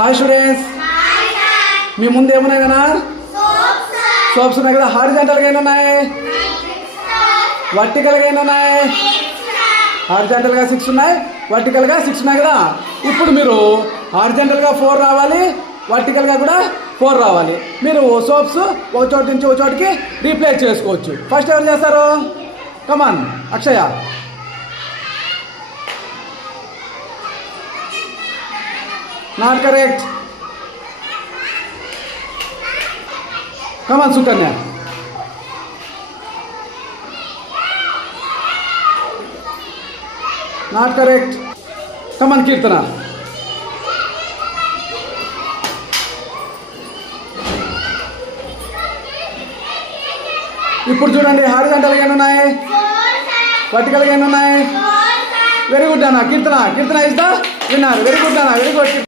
Hi students, మీ ముందు ఏమున్నాయి కదా? సోప్స్ ఉన్నాయి కదా. హారిజాంటల్గా ఎన్ని ఉన్నాయి? వర్టికల్గా ఎన్ని ఉన్నాయి? హారిజాంటల్గా 6 ఉన్నాయి, వర్టికల్గా 6 ఉన్నాయి కదా. ఇప్పుడు మీరు హారిజాంటల్గా 4 రావాలి, వర్టికల్గా కూడా 4 రావాలి. మీరు సోప్స్ ఒక చోటు నుంచి ఒక చోటికి రీప్లేస్ చేసుకోవచ్చు. ఫస్ట్ ఎవరు చేస్తారు? Come on Akshaya. Not correct. Come on Sukanya. Not correct. Come on Keerthana. ఇప్పుడు చూడండి, హారిజాంటల్గా ఎన్ని ఉన్నాయి? వర్టికల్గా ఎన్ని ఉన్నాయి? వెరీ గుడ్ అన్న Keerthana. Keerthana is the winner. Very good అన్న, వెరీ గుడ్.